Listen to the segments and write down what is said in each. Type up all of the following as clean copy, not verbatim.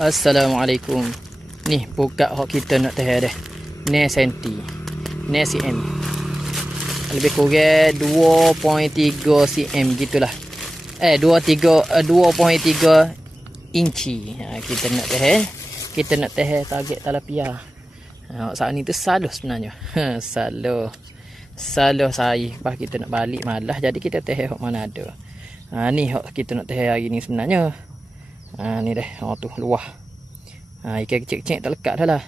Assalamualaikum. Ni buka hok kita nak teh dah. Ni senti. Ni cm. Lebih kurang 2.3 cm gitulah. 2.3 inci. Kita nak teh. Kita nak teh target talapia. Saat ni tu saluh sebenarnya. Saluh saya. Lepas kita nak balik malah. Jadi kita teh hok mana ada. Ni hok kita nak teh hari ni sebenarnya. Ni dah. Tu luah. Ikan kecil-kecil tak lekat dah lah.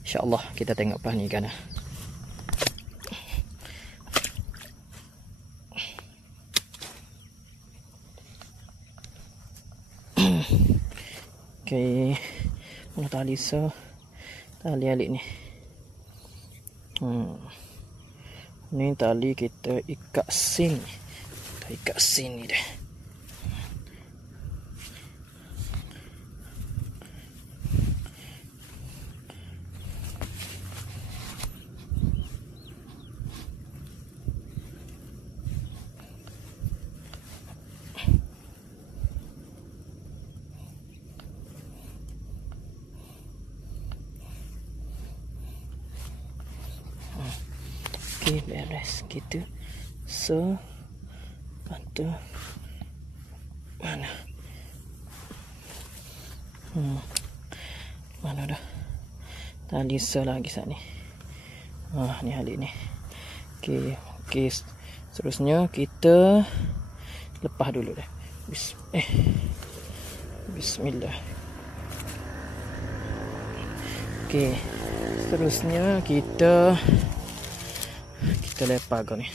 InsyaAllah kita tengok pas ni kan. Okay. Mana tali so. Tali alik ni. Ni tali kita ikat sin. Kita ikat sin ni dah. Okay, beres gitu. So, bantu mana? Mana dah? Tali so lagi saat ni. Ni halik ni. Okay. Seterusnya kita lepas dulu dah. Bismillah. Okay. Seterusnya kita lepas kau ni.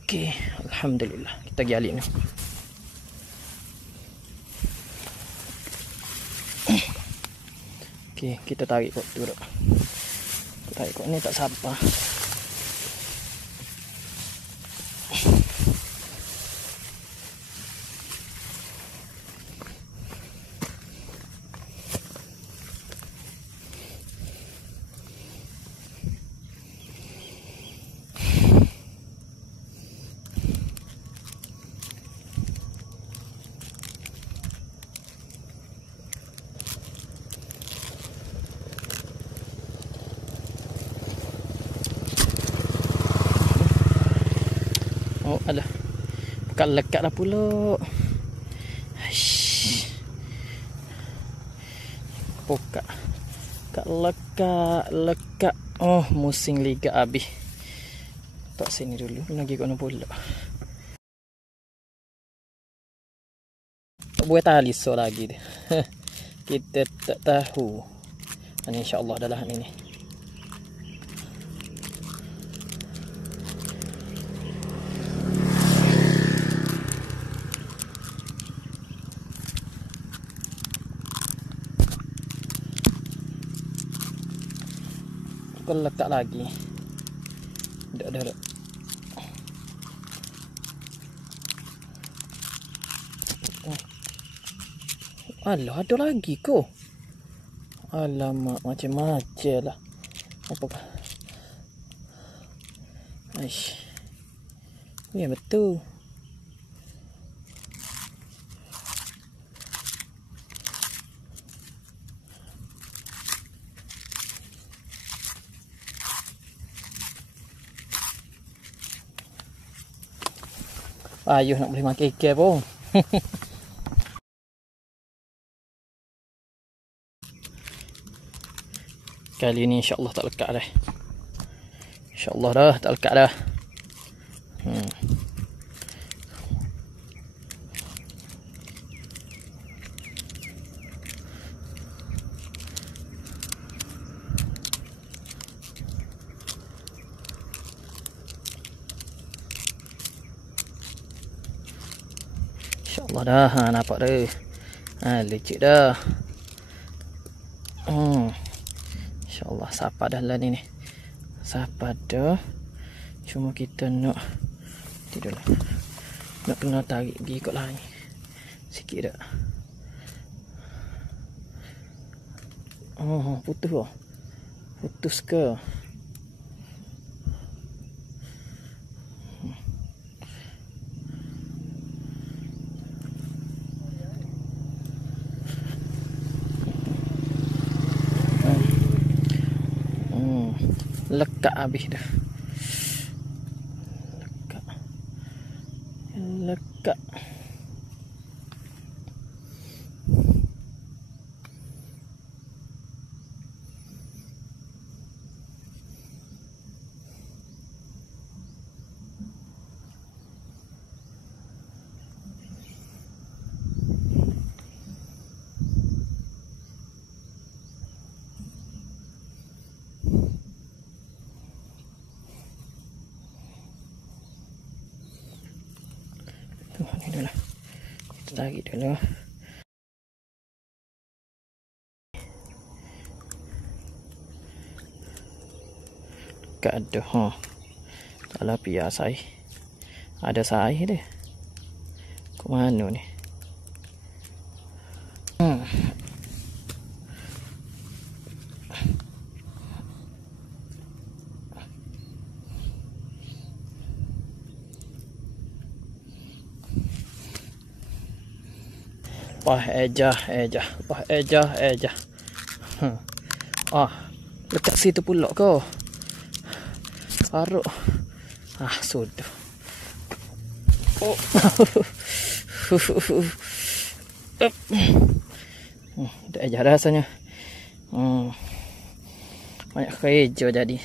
Okey, alhamdulillah. Kita pergi alik ni. Okey, kita tarik kok tu duk. Kita tarik kok ni tak sabar. Oh, alah. Bukan lekat dah pula. Buka. Kak lekat. Oh, musing liga habis. Tak sini dulu. Lagi kena pula. Tak buat tali so lagi dia. Kita tak tahu. Ini insya-Allah adalah ini. Bukan lekat lagi. Dah. Alah, ada lagi ko. Alamak, macam-macam lah. Apakah? Aish. Ya, betul. Ayuh nak boleh makan ikan pun. Kali ni insya-Allah tak lekat dah. Insya-Allah dah tak lekat dah. InsyaAllah dah. Nampak dah. Lecik dah. InsyaAllah sapa dah lah ni. Sapa dah. Cuma kita nak tidur lah. Nak kena tarik pergi kot lah ni. Sikit dah. Oh, putus oh. Putus ke? Lekat habis dah. Lekat. Tuh, ni dulu. Kita tarik dulu. Dekat ada. Ha. Kalau pihak saya. Ada saya dia. Ke mana ni? Pah ejah. Pah ejah. Ah, dekat situ pula kau. Karuk. Ah, sudah. Oh. Dah ejah rasanya. Banyak kerja jadi.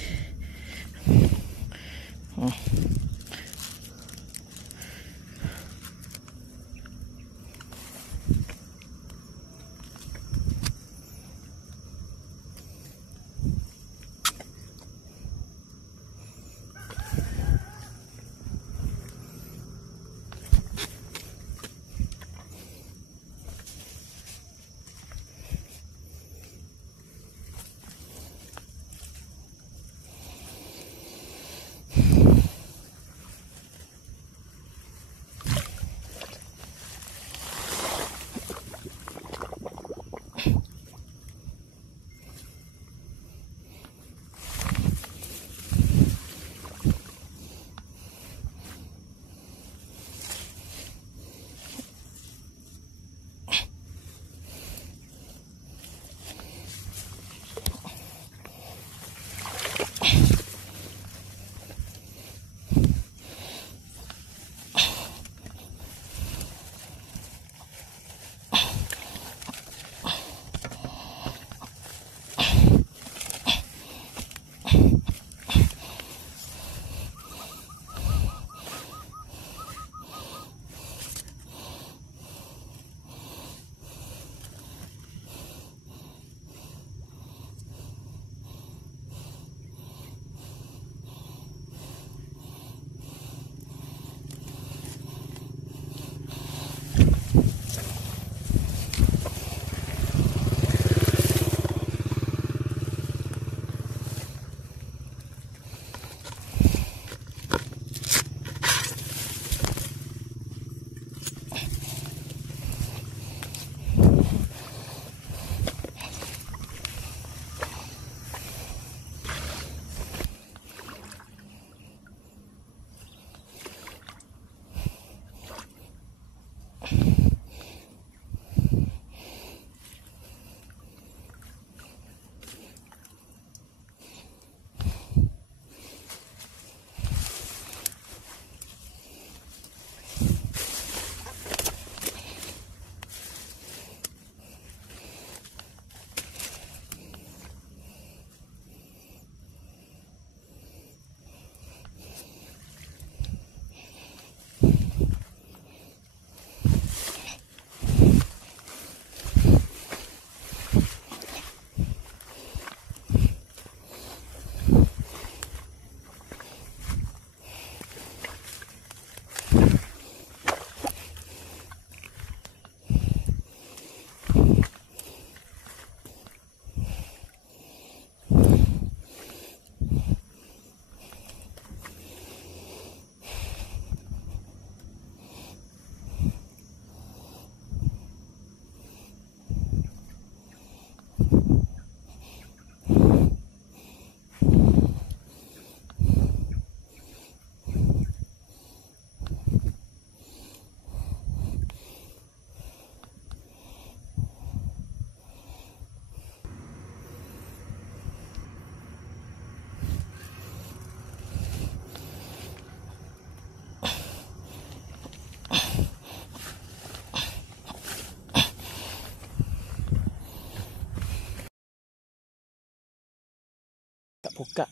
buka.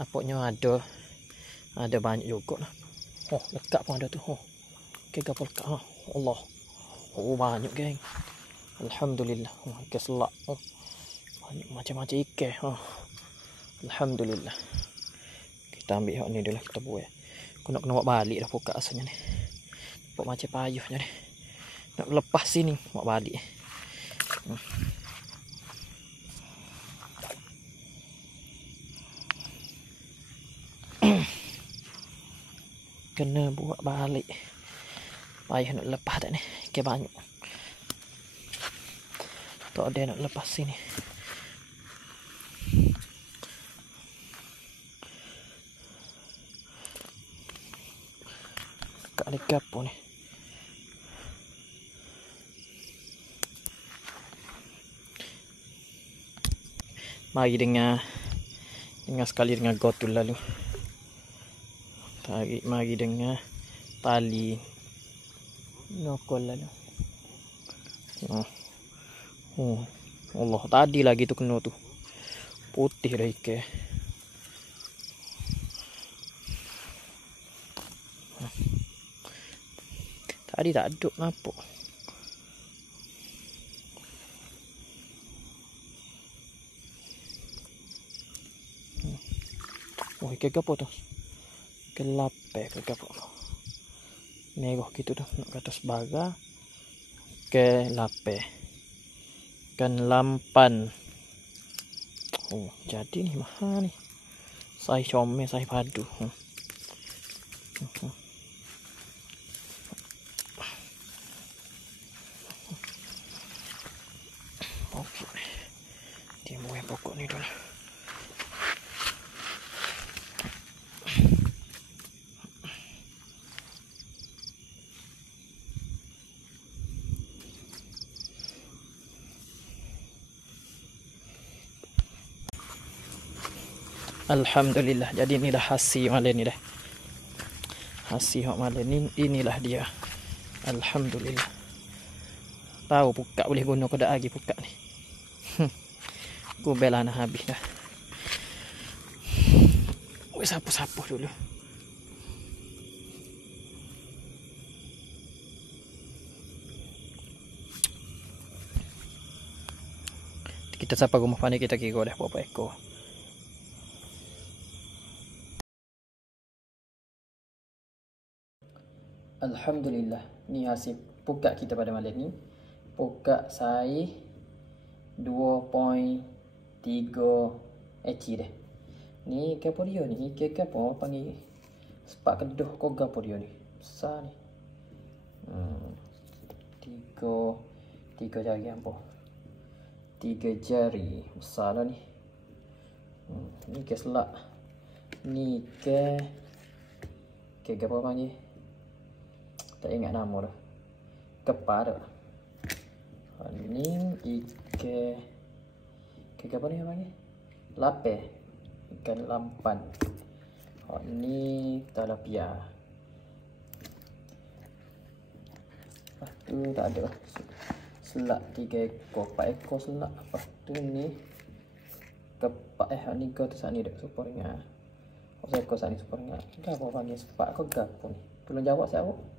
Nampaknya ada banyak juga lah. Oh, lekat pun ada tu. Oh. Okey, gapa lekat ha. Allah. Oh, banyak geng. Alhamdulillah. Oh, ikan selak. Oh. Banyak macam-macam ikan. Oh. Alhamdulillah. Kita ambil hak ni dulu kita buat. Aku nak kena buat balik dah buka asalnya ni. Buat macam payuhnya ni. Nak lepas sini buat balik. Kena buat balik. Payah nak lepas tak ni. Ikan banyak. Tak ada nak lepas sini. Kat ada gapo ni. Mari dengar sekali dengan gotul lalu. Mari dengar tali nokol lalu. Oh, Allah, tadi lagi tu kena tu. Putih dah ikan. Tadi tak aduk nampak. Oh, ikan apa tu? Ikan lapeh ke apa? Merah gitu dah. Nak kata sebagai ikan lapeh. Ikan lampan. Oh, jadi ni mahal ni. Saya comel, saya padu. Okey. Dia buat pokok ni dulu. Alhamdulillah. Jadi ni dah hasil malam ni dah. Hasil hok malam ni, inilah dia. Alhamdulillah. Tahu buka boleh guna kau dah lagi buka ni. Gubel nak habis dah. Wei sapu-sapu dulu. Kita sapa rumah pandai kita kira dah berapa ekor. Alhamdulillah, ni hasil pukat kita pada malam ni. Pukat saya 2.3 eci dah. Ni ikan apa dia ni? Ikan apa panggil? Sepak keduh kau gapo dia ni? Besar ni. Tiga jari apa? 3 jari. Besar lah ni. Ni ikan selak. Ni ikan gapo panggil? Tak ingat nama dah. Kepar dah. Ni ikan apa ni namanya? Lapeh. Ikan lampan. Ni tilapia. Lepas tu tak ada lah. Selak 3 ekor, 4 ekor selak. Lepas tu ni kepak ni kau tu saat ni dah super ringan. Kau ekor saat ni super ringan. Gapo panggil sepak kau gapo ni? Tolong jawab saya awak.